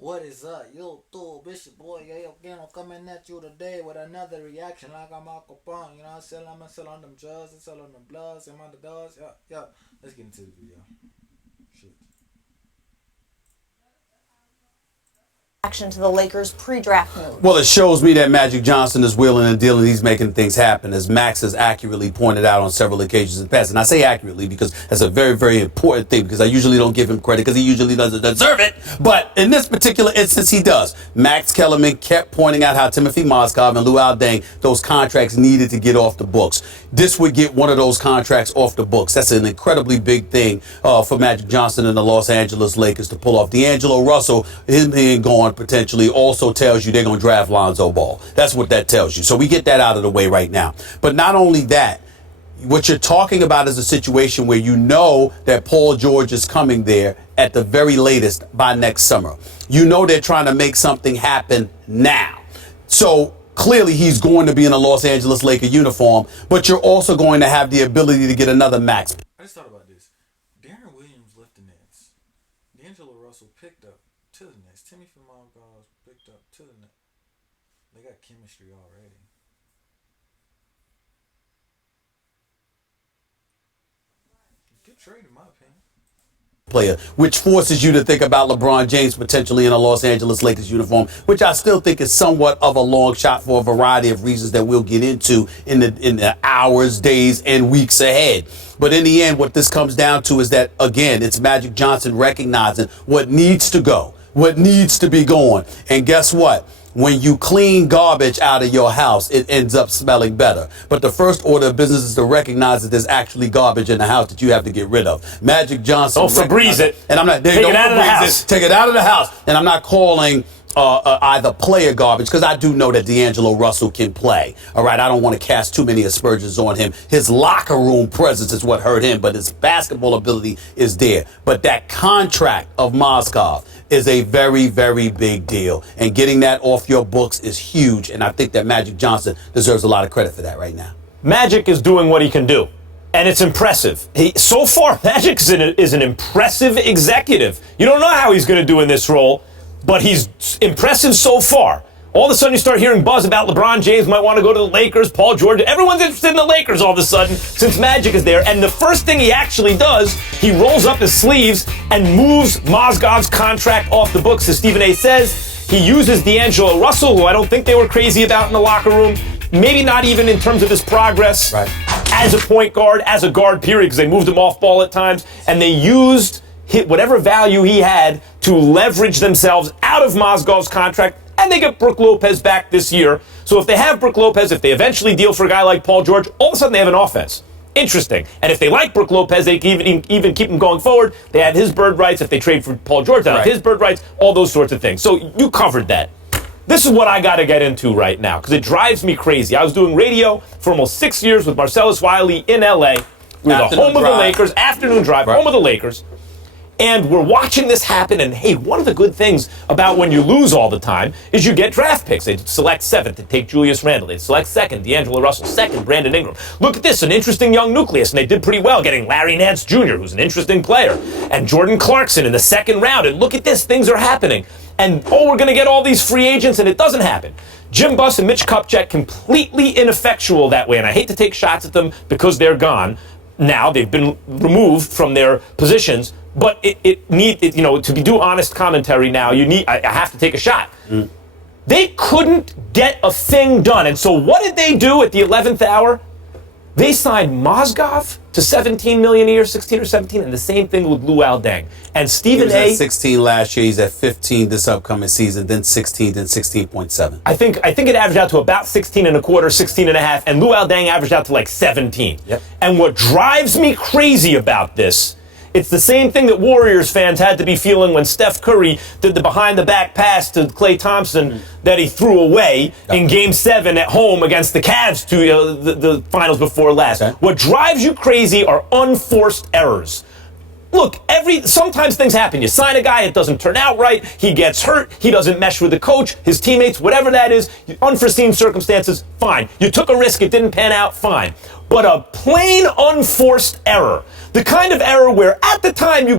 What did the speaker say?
What is up, YouTube? It's your boy Yayo Gano coming at you today with another reaction like I'm Al Capone. You know what I'm saying? I'm selling them drugs, I'm selling them bloods, I'm on the dogs. Yeah. Let's get into the video. Shoot. Reaction to the Lakers pre-draft move. Well, it shows me that Magic Johnson is wheeling and dealing. He's making things happen, as Max has accurately pointed out on several occasions in the past. And I say accurately because that's a very, very important thing, because I usually don't give him credit because he usually doesn't deserve it. But in this particular instance, he does. Max Kellerman kept pointing out how Timothy Mozgov and Luol Deng, those contracts needed to get off the books. This would get one of those contracts off the books. That's an incredibly big thing for Magic Johnson and the Los Angeles Lakers to pull off. D'Angelo Russell, him being gone potentially, also tells you they're going to draft Lonzo Ball. That's what that tells you. So we get that out of the way right now. But not only that, what you're talking about is a situation where you know that Paul George is coming there at the very latest by next summer. You know they're trying to make something happen now. So clearly he's going to be in a Los Angeles Laker uniform, but you're also going to have the ability to get another max. I just thought about this. Darren Williams left the Nets. D'Angelo Russell picked up to the Nets. Timothy Mozgov picked up to the Nets. They got chemistry already. Good trade, in my opinion. Player, which forces you to think about LeBron James potentially in a Los Angeles Lakers uniform, which I still think is somewhat of a long shot for a variety of reasons that we'll get into in the hours, days, and weeks ahead. But in the end, what this comes down to is that, again, it's Magic Johnson recognizing what needs to go, what needs to be going. And guess what? When you clean garbage out of your house, it ends up smelling better. But the first order of business is to recognize that there's actually garbage in the house that you have to get rid of. Magic Johnson. Don't Febreze it. And I'm not. Take it out of the house. Take it out of the house. And I'm not calling either player garbage, because I do know that D'Angelo Russell can play. All right, I don't want to cast too many aspersions on him. His locker room presence is what hurt him, but his basketball ability is there. But that contract of Mozgov is a very, very big deal. And getting that off your books is huge. And I think that Magic Johnson deserves a lot of credit for that right now. Magic is doing what he can do, and it's impressive. So far, Magic is an impressive executive. You don't know how he's going to do in this role, but he's impressive so far. All of a sudden, you start hearing buzz about LeBron James might want to go to the Lakers, Paul George. Everyone's interested in the Lakers all of a sudden since Magic is there. And the first thing he actually does, he rolls up his sleeves and moves Mozgov's contract off the books. As Stephen A. says, he uses D'Angelo Russell, who I don't think they were crazy about in the locker room, maybe not even in terms of his progress, right, as a point guard, as a guard, period, because they moved him off ball at times. And they used whatever value he had to leverage themselves out of Mozgov's contract. And they get Brook Lopez back this year. So if they have Brook Lopez, if they eventually deal for a guy like Paul George, all of a sudden they have an offense. Interesting. And if they like Brook Lopez, they can even keep him going forward. They have his bird rights. If they trade for Paul George, they have his bird rights, all those sorts of things. So you covered that. This is what I got to get into right now, because it drives me crazy. I was doing radio for almost 6 years with Marcellus Wiley in L.A. We were the home of the Lakers, afternoon drive, home of the Lakers. And we're watching this happen, and hey, one of the good things about when you lose all the time is you get draft picks. They select 7th to take Julius Randle. They select 2nd, D'Angelo Russell, 2nd, Brandon Ingram. Look at this, an interesting young nucleus, and they did pretty well getting Larry Nance Jr., who's an interesting player, and Jordan Clarkson in the 2nd round. And look at this, things are happening. And we're going to get all these free agents, and it doesn't happen. Jim Buss and Mitch Kupchak, completely ineffectual that way, and I hate to take shots at them because they're gone. Now they've been removed from their positions, but to do honest commentary now, I have to take a shot. They couldn't get a thing done. And so what did they do at the 11th hour? They signed Mozgov to $17 million a year, 16 or 17, and the same thing with Luol Deng. And Stephen A. He was at 16 last year. He's at 15 this upcoming season, then 16, then 16.7. I think it averaged out to about 16 and a quarter, 16 and a half, and Luol Deng averaged out to like 17. Yep. And what drives me crazy about this, it's the same thing that Warriors fans had to be feeling when Steph Curry did the behind-the-back pass to Klay Thompson that he threw away in Game 7 at home against the Cavs to the finals before last. Okay. What drives you crazy are unforced errors. Look, sometimes things happen. You sign a guy, it doesn't turn out right, he gets hurt, he doesn't mesh with the coach, his teammates, whatever that is, unforeseen circumstances, fine. You took a risk, it didn't pan out, fine. But a plain unforced error, the kind of error where at the time you